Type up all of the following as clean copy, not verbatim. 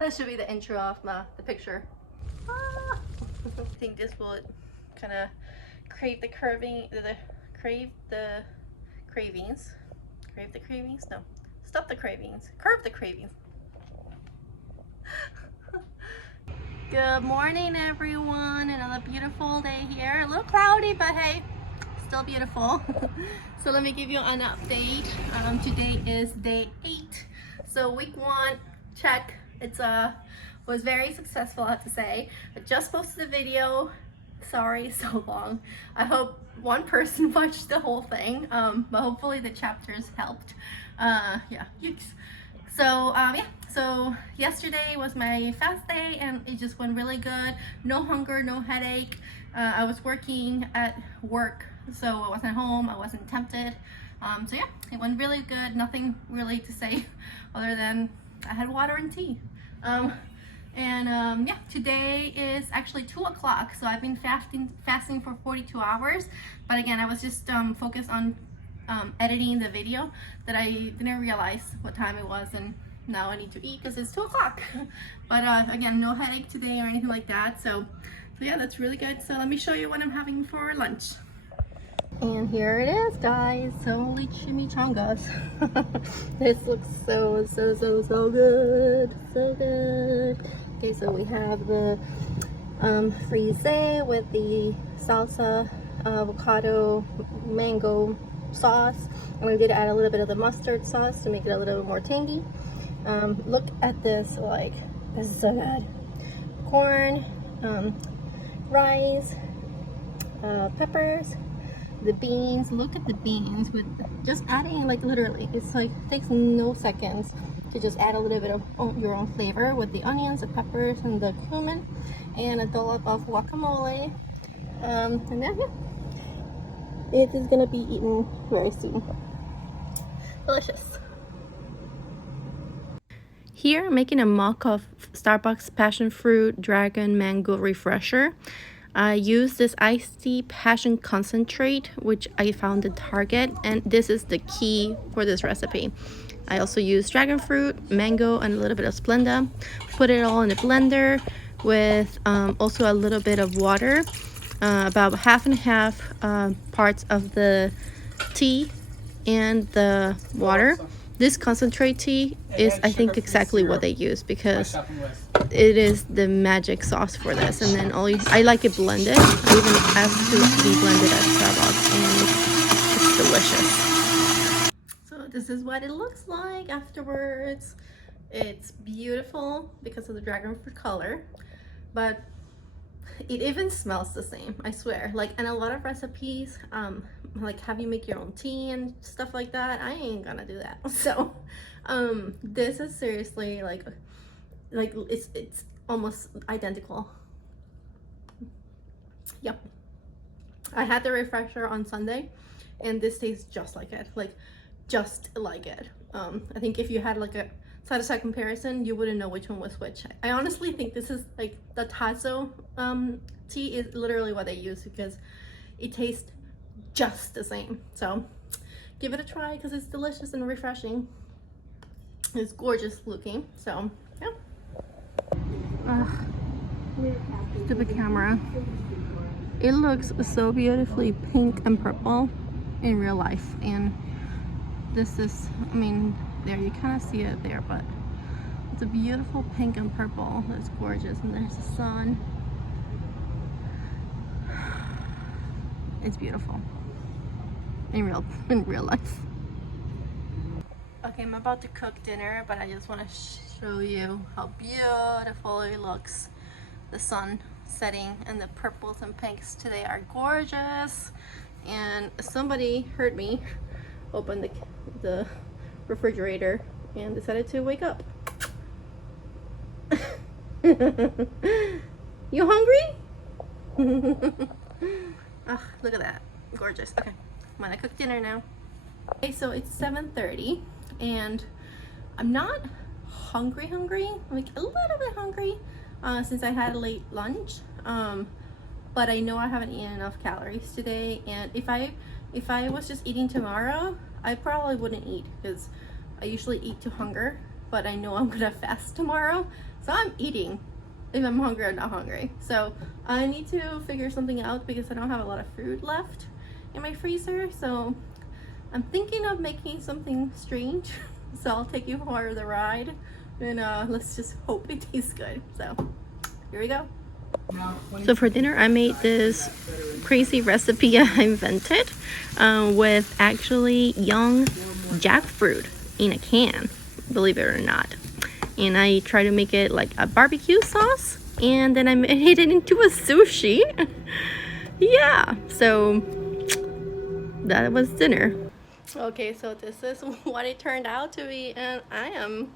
That should be the intro of the picture. Ah. I think this will kind of crave the cravings. No, stop the cravings. Curb the cravings. Good morning, everyone. Another beautiful day here. A little cloudy, but hey, still beautiful. So let me give you an update. Today is day 8. So week 1, check. It's was very successful, I have to say. I just posted the video. Sorry, so long. I hope one person watched the whole thing, but hopefully the chapters helped. Yeah, so yeah, so yesterday was my fast day and it just went really good. No hunger, no headache. I was working at work, so I wasn't home, I wasn't tempted. So yeah, it went really good. Nothing really to say other than I had water and tea. Yeah, today is actually 2 o'clock, so I've been fasting for 42 hours. But again, I was just focused on editing the video that I didn't realize what time it was, and now I need to eat because it's 2 o'clock. But again, no headache today or anything like that. So yeah, that's really good. So let me show you what I'm having for lunch. And here it is, guys. Holy chimichangas. This looks so good. So good. Okay, so we have the frise with the salsa, avocado, mango sauce. And we did add a little bit of the mustard sauce to make it a little more tangy. Look at this, like, this is so good. Corn, rice, peppers, the beans. Look at the beans with just adding, like, literally, it's like takes no seconds to just add a little bit of your own flavor with the onions, the peppers, and the cumin, and a dollop of guacamole. And then yeah, it is gonna be eaten very soon. Delicious. Here I'm making a mock of Starbucks passion fruit dragon mango refresher. I use this iced tea passion concentrate, which I found at Target, and this is the key for this recipe. I also use Dragonfruit, mango, and a little bit of Splenda. Put it all in a blender with also a little bit of water, about half and half parts of the tea and the water. This concentrate tea is, I think, exactly what they use because it is the magic sauce for this. And then I like it blended. I even asked to be blended at Starbucks, and it's delicious. So this is what it looks like afterwards. It's beautiful because of the dragon fruit color, but it even smells the same, I swear. Like, and a lot of recipes like have you make your own tea and stuff like that. I ain't gonna do that. So this is seriously like it's almost identical. Yep, I had the refresher on Sunday and this tastes just like it, like just like it. I think if you had like a side-to-side comparison, you wouldn't know which one was which. I honestly think this is like the Tazo tea is literally what they use because it tastes just the same. So give it a try because it's delicious and refreshing. It's gorgeous looking. So yeah. Stupid camera. It looks so beautifully pink and purple in real life, and this is, I mean, there you kind of see it there, but it's a beautiful pink and purple. That's gorgeous. And there's the sun. It's beautiful in real life. Okay, I'm about to cook dinner, but I just want to show you how beautiful it looks. The sun setting and the purples and pinks today are gorgeous. And somebody heard me open the refrigerator and decided to wake up. You hungry? Oh, look at that, gorgeous. Okay, I'm gonna cook dinner now. Okay, so it's 7:30 and I'm not hungry, like a little bit hungry since I had a late lunch, but I know I haven't eaten enough calories today, and if I was just eating tomorrow, I probably wouldn't eat because I usually eat to hunger, but I know I'm gonna fast tomorrow, so So I'm eating if I'm hungry or not hungry. So I need to figure something out because I don't have a lot of food left in my freezer. So I'm thinking of making something strange. So I'll take you for the ride, and let's just hope it tastes good. So here we go. So for dinner I made this crazy recipe I invented with actually young jackfruit in a can, believe it or not. And I try to make it like a barbecue sauce, and then I made it into a sushi. Yeah, so that was dinner. Okay, so this is what it turned out to be, and I am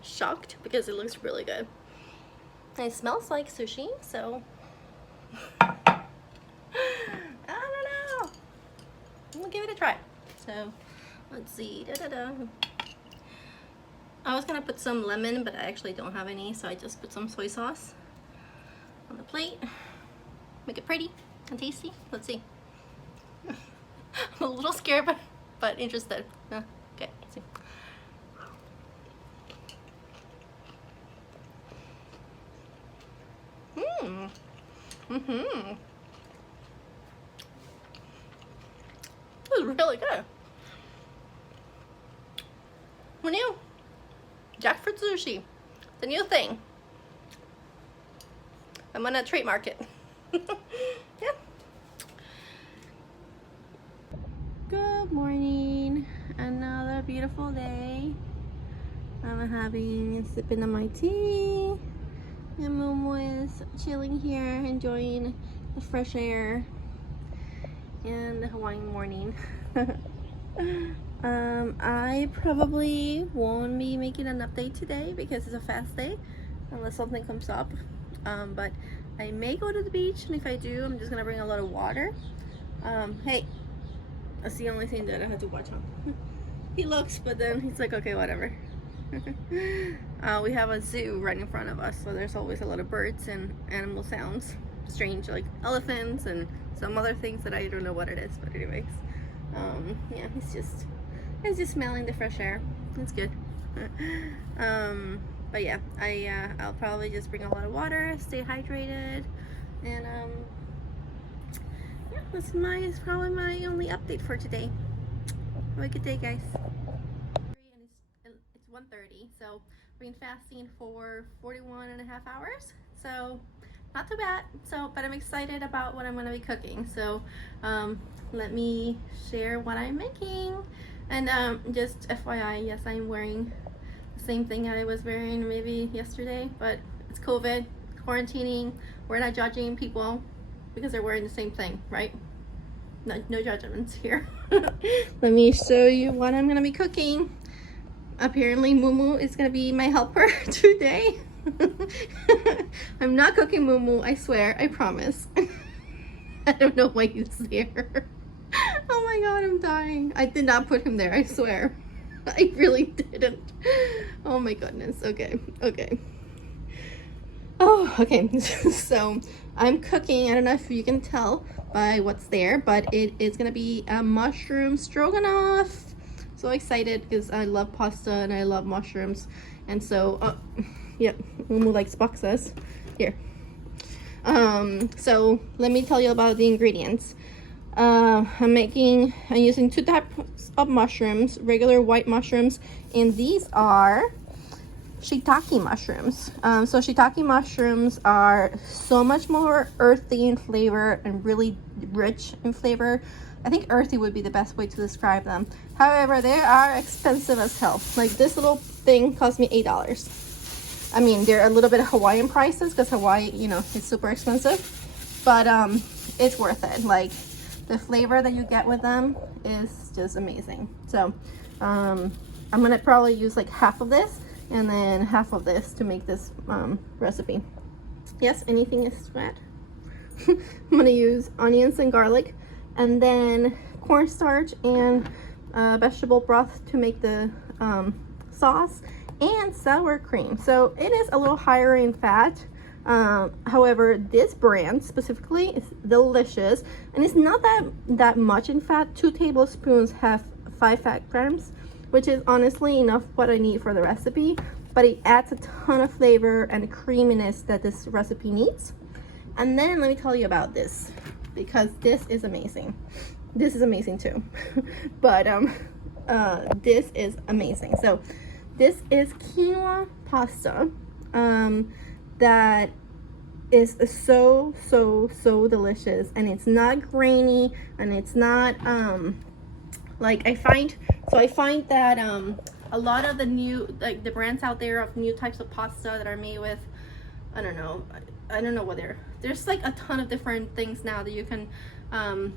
shocked because it looks really good. And it smells like sushi, so I don't know. We'll give it a try. So let's see. I was gonna put some lemon, but I actually don't have any, so I just put some soy sauce on the plate. Make it pretty and tasty. Let's see. I'm a little scared, but interested. Okay, let's see. This is really good. New jackfruit sushi, the new thing. I'm gonna trademark it. Yeah. Good morning. Another beautiful day. I'm sipping on my tea, and Momo is chilling here, enjoying the fresh air and the Hawaiian morning. I probably won't be making an update today because it's a fast day unless something comes up, but I may go to the beach, and if I do, I'm just gonna bring a lot of water. Hey, that's the only thing that I have to watch on. He looks, but then he's like, okay, whatever. We have a zoo right in front of us, so there's always a lot of birds and animal sounds, strange, like elephants and some other things that I don't know what it is, but anyways, yeah, he's just smelling the fresh air. It's good. But yeah, I'll probably just bring a lot of water, stay hydrated, and yeah, that's probably my only update for today. Have a good day, guys. It's 1:30, so I've been fasting for 41.5 hours, so not too bad. But I'm excited about what I'm going to be cooking. So let me share what I'm making. And just FYI, yes, I'm wearing the same thing I was wearing maybe yesterday, but it's COVID, quarantining. We're not judging people because they're wearing the same thing, right? No judgments here. Let me show you what I'm gonna be cooking. Apparently Mumu is gonna be my helper today. I'm not cooking Mumu, I swear, I promise. I don't know why he's there. Oh my god, I'm dying. I did not put him there, I swear. I really didn't. Oh my goodness. Okay. Oh, okay. So I'm cooking. I don't know if you can tell by what's there, but it is gonna be a mushroom stroganoff. So excited because I love pasta and I love mushrooms, and so yep, Mumu likes boxes here. So let me tell you about the ingredients. I'm using 2 types of mushrooms, regular white mushrooms, and these are shiitake mushrooms. So shiitake mushrooms are so much more earthy in flavor and really rich in flavor. I think earthy would be the best way to describe them. However, they are expensive as hell. Like this little thing cost me $8. I mean, they're a little bit of Hawaiian prices because Hawaii, you know, it's super expensive, but it's worth it. Like the flavor that you get with them is just amazing. So I'm gonna probably use like half of this and then half of this to make this recipe. Yes, anything is sweat. I'm gonna use onions and garlic, and then cornstarch and vegetable broth to make the sauce, and sour cream. So it is a little higher in fat. However, this brand specifically is delicious, and it's not that much in fat. 2 tablespoons have 5 fat grams, which is honestly enough what I need for the recipe. but it adds a ton of flavor and creaminess that this recipe needs. And then let me tell you about this, because this is amazing. This is amazing too. But this is amazing. So this is quinoa pasta that is so delicious, and it's not grainy, and it's not like I find that a lot of the new, like the brands out there of new types of pasta that are made with, I don't know what there's like a ton of different things now that you can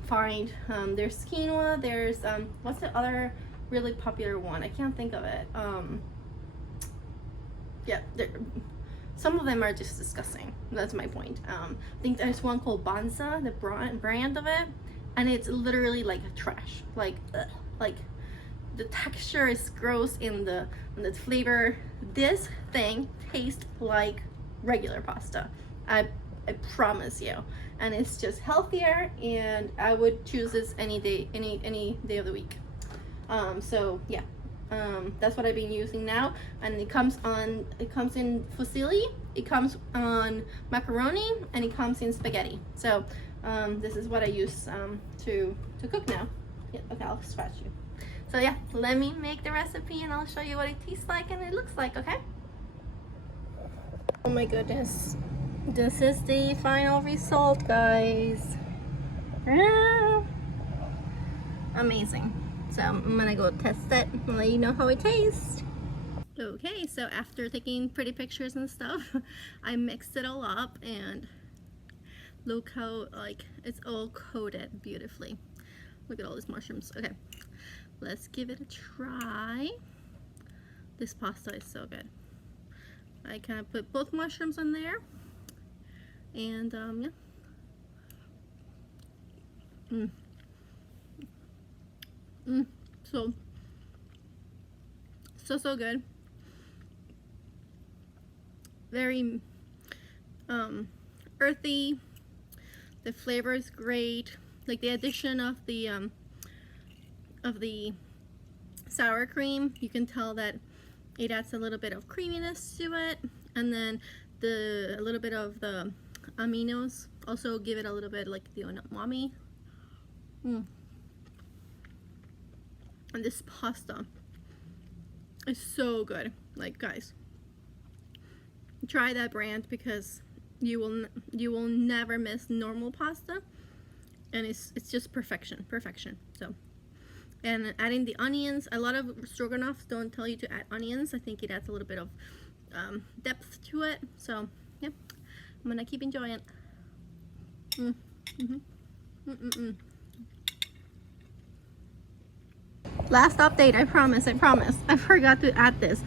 find. There's quinoa, there's what's the other really popular one? I can't think of it. Yeah, some of them are just disgusting. That's my point. I think there's one called Banza, the brand of it, and it's literally like trash. Like the texture is gross in the flavor. This thing tastes like regular pasta. I promise you. And it's just healthier, and I would choose this any day of the week. So yeah. That's what I've been using now, and it comes in fusilli, it comes on macaroni, and it comes in spaghetti. So this is what I use to cook now. Yeah, okay, I'll scratch you. So yeah, let me make the recipe and I'll show you what it tastes like and it looks like. Okay. Oh my goodness, this is the final result, guys. Amazing. So I'm gonna go test it and let you know how it tastes. Okay, so after taking pretty pictures and stuff, I mixed it all up, and look how like it's all coated beautifully. Look at all these mushrooms. Okay, let's give it a try. This pasta is so good. I kind of put both mushrooms in there, and yeah. So good. Very earthy. The flavor is great. Like the addition of the sour cream, you can tell that it adds a little bit of creaminess to it, and then a little bit of the aminos also give it a little bit like the umami. And this pasta is so good. Like, guys, try that brand, because you will never miss normal pasta, and it's just perfection. So, and adding the onions, a lot of stroganoffs don't tell you to add onions. I think it adds a little bit of depth to it. So yeah, I'm gonna keep enjoying it. Last update, I promise. I forgot to add this,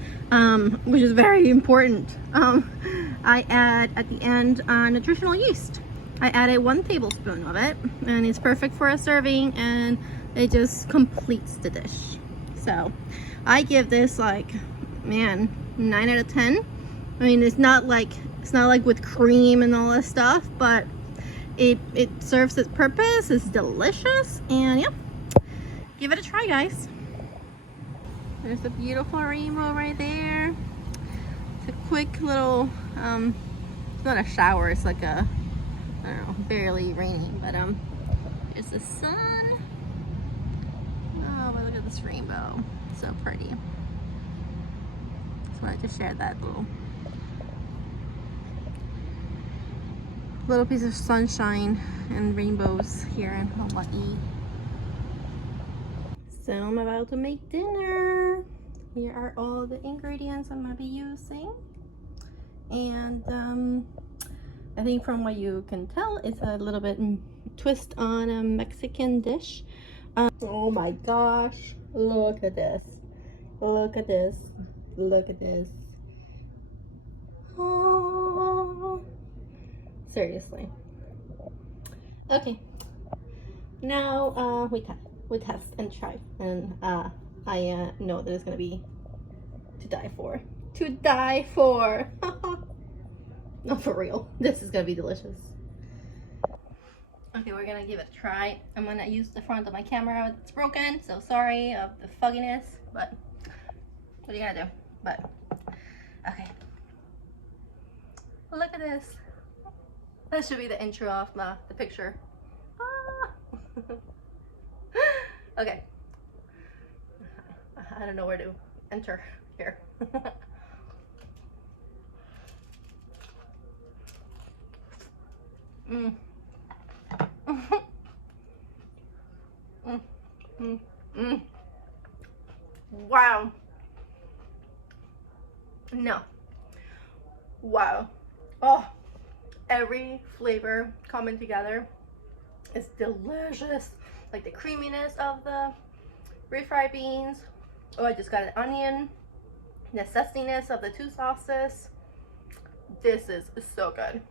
which is very important. I add at the end nutritional yeast. I added 1 tablespoon of it, and it's perfect for a serving, and it just completes the dish. So I give this, like, man, 9 out of 10. I mean, it's not like with cream and all that stuff, but it serves its purpose. It's delicious, and yeah. Give it a try, guys. There's a beautiful rainbow right there. It's a quick little, it's not a shower, it's like a, I don't know, barely raining, but there's the sun. Oh, but look at this rainbow. So pretty. Just wanted to share that little piece of sunshine and rainbows here in Hawaii. So I'm about to make dinner. Here are all the ingredients I'm gonna be using, and I think from what you can tell, it's a little bit twist on a Mexican dish. Oh my gosh, look at this, look at this, look at this. Oh, seriously. Okay, now we test and try, and I know that it's gonna be to die for. Not for real. This is gonna be delicious. Okay, we're gonna give it a try. I'm gonna use the front of my camera. It's broken, so sorry of the fogginess, but what are you gonna do? But Okay. Look at this. That should be the intro of the picture. Ah. Okay. I don't know where to enter here. Mm. Mm. Mm. Mm. Wow. No. Wow. Oh, every flavor coming together is delicious. Like the creaminess of the refried beans. Oh, I just got an onion. The zestiness of the two sauces. This is so good.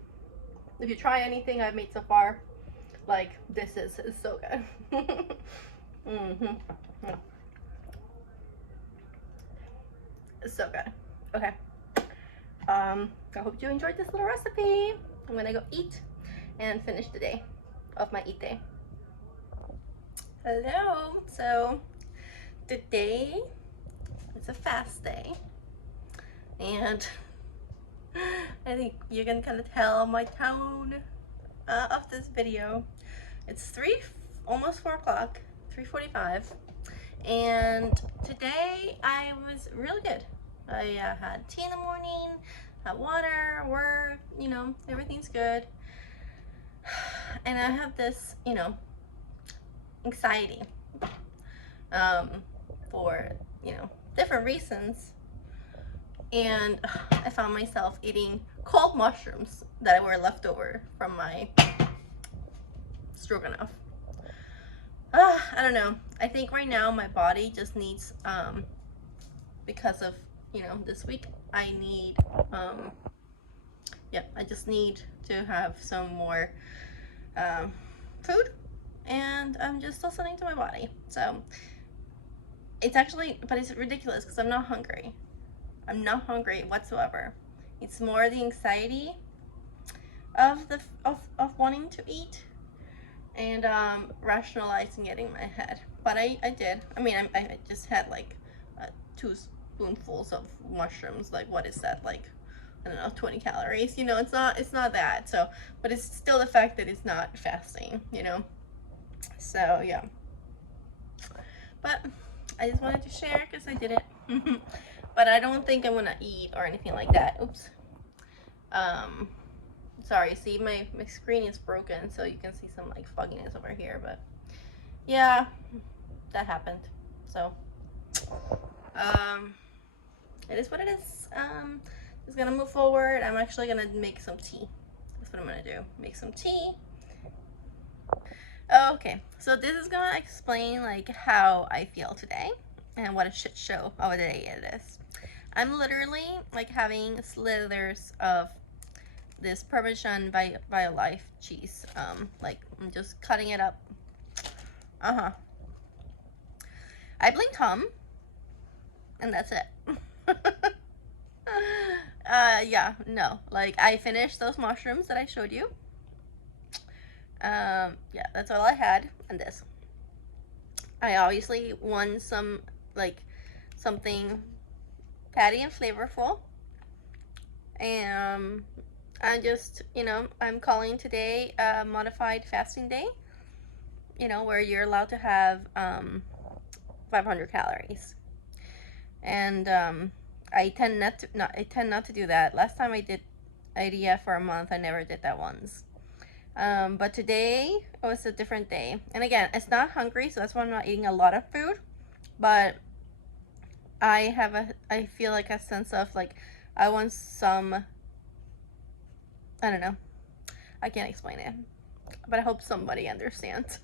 If you try anything I've made so far, like this is so good. Mm-hmm. It's so good. Okay. I hope you enjoyed this little recipe. I'm gonna go eat and finish the day of my eat day. Hello. So today is a fast day, and I think you can kind of tell my tone of this video. It's almost 4 o'clock, 3:45, and today I was really good. I had tea in the morning, had water, work, you know, everything's good. And I have this, you know, anxiety for, you know, different reasons. And I found myself eating cold mushrooms that were left over from my Strogonoff. I don't know. I think right now my body just needs, because of, you know, this week, I need, yeah, I just need to have some more food, and I'm just listening to my body. So it's actually, but it's ridiculous because I'm not hungry. I'm not hungry whatsoever. It's more the anxiety of the of wanting to eat, and rationalizing it in my head. But I did. I mean, I just had like 2 spoonfuls of mushrooms. Like, what is that? Like, I don't know, 20 calories. You know, it's not that. So, but it's still the fact that it's not fasting. You know. So yeah. But I just wanted to share because I did it. But I don't think I'm gonna eat or anything like that. Oops. Sorry, see, my screen is broken, so you can see some like fogginess over here, but yeah, that happened. So it is what it is. Just gonna move forward. I'm actually gonna make some tea. That's what I'm gonna do. Make some tea. Okay, so this is gonna explain like how I feel today and what a shit show of a day it is. I'm literally like having slithers of this Parmesan Violife cheese. Like I'm just cutting it up. I blame Tom, and that's it. Yeah, no, like I finished those mushrooms that I showed you. Yeah, that's all I had. And this, I obviously want some like something fatty and flavorful, and I just, you know, I'm calling today a modified fasting day, you know, where you're allowed to have 500 calories. And I tend not to do that. Last time I did ADF for a month, I never did that once. But today was a different day. And again, it's not hungry, so that's why I'm not eating a lot of food. But I feel like a sense of like, I want some, I don't know. I can't explain it, but I hope somebody understands.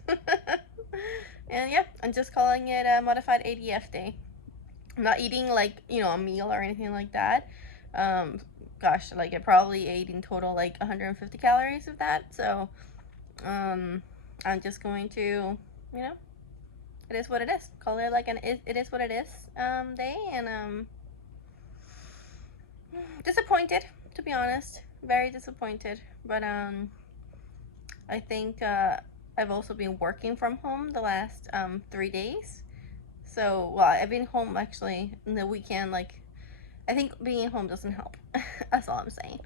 And yeah, I'm just calling it a modified ADF day. I'm not eating like, you know, a meal or anything like that. Gosh, like I probably ate in total like 150 calories of that. So, I'm just going to, you know, it is what it is. Call it like it is what it is day. And disappointed, to be honest. Very disappointed. But I think I've also been working from home the last 3 days. So, well, I've been home actually in the weekend, like I think being home doesn't help. That's all I'm saying.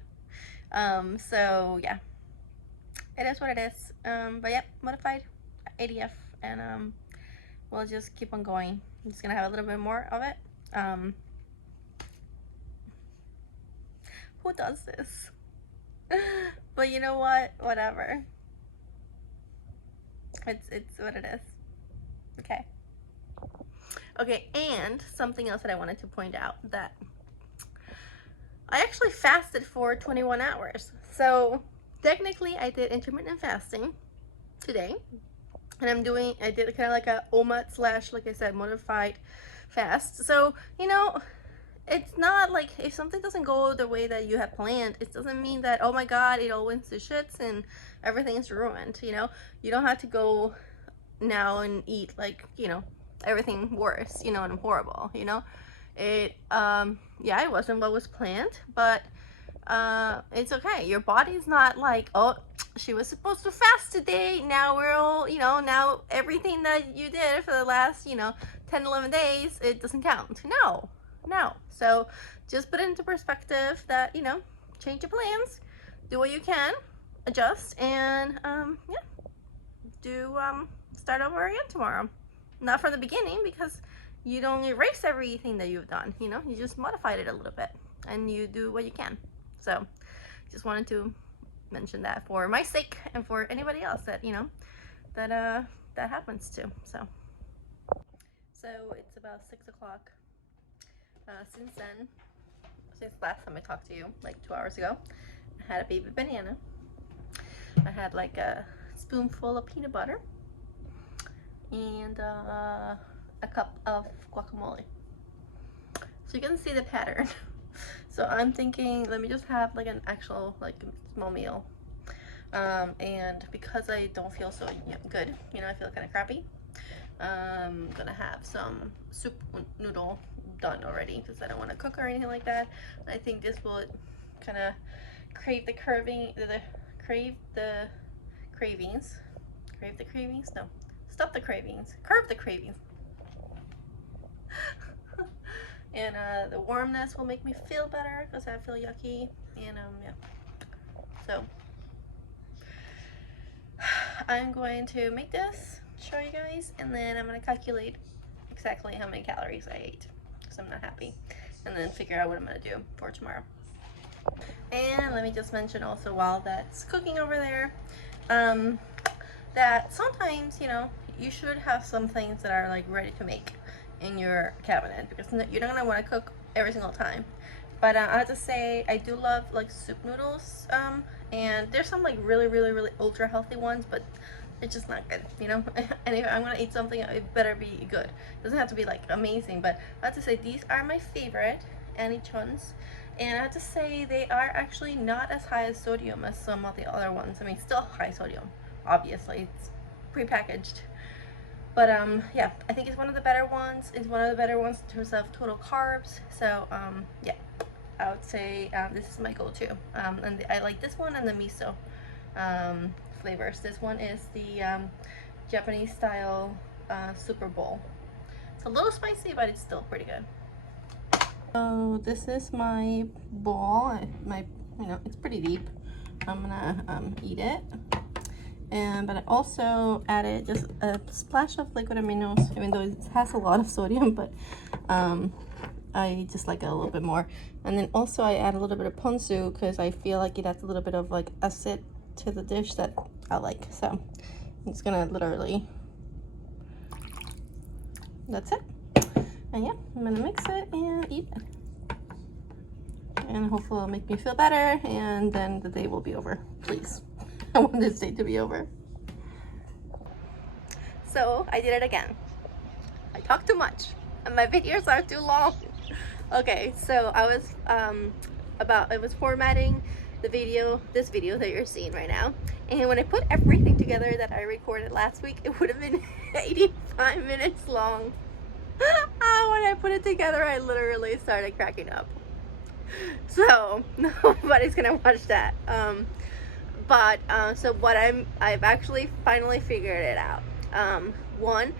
So yeah, it is what it is. But yep, modified ADF, and we'll just keep on going. I'm just gonna have a little bit more of it. Who does this? But you know what? Whatever. It's what it is. Okay. Okay, and something else that I wanted to point out, that I actually fasted for 21 hours. So technically I did intermittent fasting today, and I did kind of like a OMAD slash, like I said, modified fast. So, you know, it's not like, if something doesn't go the way that you have planned, it doesn't mean that, oh my god, it all went to shits and everything is ruined. You know, you don't have to go now and eat like, you know, everything worse, you know, and horrible, you know. It yeah, it wasn't what was planned, but it's okay. Your body's not like, oh, she was supposed to fast today, now we're all, you know, now everything that you did for the last, you know, 10-11 days, it doesn't count. No. So just put it into perspective that, you know, change your plans, do what you can, adjust, and yeah, start over again tomorrow. Not from the beginning, because you don't erase everything that you've done, you know, you just modified it a little bit, and you do what you can. So just wanted to mention that for my sake and for anybody else that, you know, that happens to. So it's about 6 o'clock. Since then, since last time I talked to you, like 2 hours ago, I had a baby banana. I had like a spoonful of peanut butter and a cup of guacamole. So you can see the pattern. So I'm thinking, let me just have like an actual like small meal. And because I don't feel so good, you know, I feel kind of crappy, I'm gonna have some soup noodle done already, because I don't want to cook or anything like that. And I think this will kind of crave the cravings. No, stop the cravings. Curb the cravings. And the warmness will make me feel better, because I feel yucky. And yeah. So I'm going to make this, show you guys, and then I'm gonna calculate exactly how many calories I ate, because I'm not happy, and then figure out what I'm gonna do for tomorrow. And let me just mention also, while that's cooking over there, that sometimes, you know, you should have some things that are like ready to make in your cabinet, because you're not gonna want to cook every single time. But I have to say, I do love like soup noodles, and there's some like really ultra healthy ones, but it's just not good, you know. And if I'm gonna eat something, it better be good. It doesn't have to be like amazing, but I have to say these are my favorite Annie Chun's, and I have to say they are actually not as high as sodium as some of the other ones. I mean, still high sodium, obviously, it's prepackaged, but yeah, I think it's one of the better ones. It's one of the better ones in terms of total carbs. So yeah, I would say this is my go-to, and I like this one and the miso flavors. This one is the Japanese style Super Bowl. It's a little spicy, but it's still pretty good. So this is my bowl. You know, it's pretty deep. I'm gonna eat it. But I also added just a splash of liquid aminos, even though it has a lot of sodium, but I just like it a little bit more. And then also I add a little bit of ponzu, because I feel like it adds a little bit of like acid to the dish that I like. So I'm just gonna literally, that's it. And yeah, I'm gonna mix it and eat it. And hopefully it'll make me feel better, and then the day will be over, please. I want this day to be over. So I did it again. I talk too much and my videos are too long. Okay, so I was formatting the video, this video that you're seeing right now, and when I put everything together that I recorded last week, it would have been 85 minutes long. When I put it together, I literally started cracking up. So nobody's gonna watch that. So what I've actually finally figured it out. One,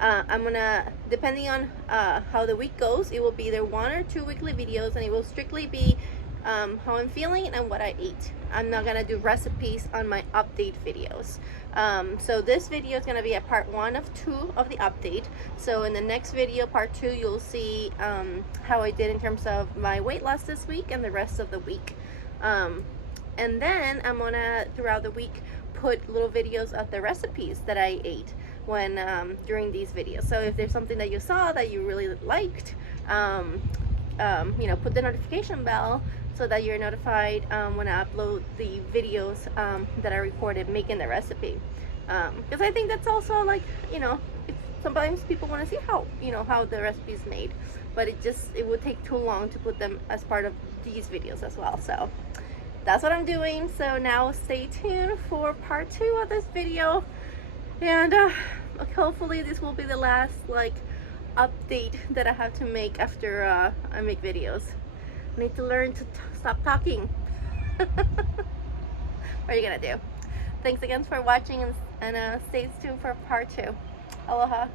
I'm gonna, depending on how the week goes, it will be either 1 or 2 weekly videos, and it will strictly be how I'm feeling and what I ate. I'm not gonna do recipes on my update videos. So this video is gonna be a part 1 of 2 of the update. So in the next video, part 2, you'll see how I did in terms of my weight loss this week and the rest of the week. And then I'm gonna, throughout the week, put little videos of the recipes that I ate when during these videos. So if there's something that you saw that you really liked, you know, put the notification bell so that you're notified when I upload the videos that I recorded making the recipe. Because I think that's also, like, you know, sometimes people want to see how, you know, how the recipe is made, but it would take too long to put them as part of these videos as well. So that's what I'm doing. So now stay tuned for part 2 of this video, and hopefully this will be the last like update that I have to make after I make videos. I need to learn to stop talking. What are you gonna do? Thanks again for watching, and stay tuned for part 2. Aloha.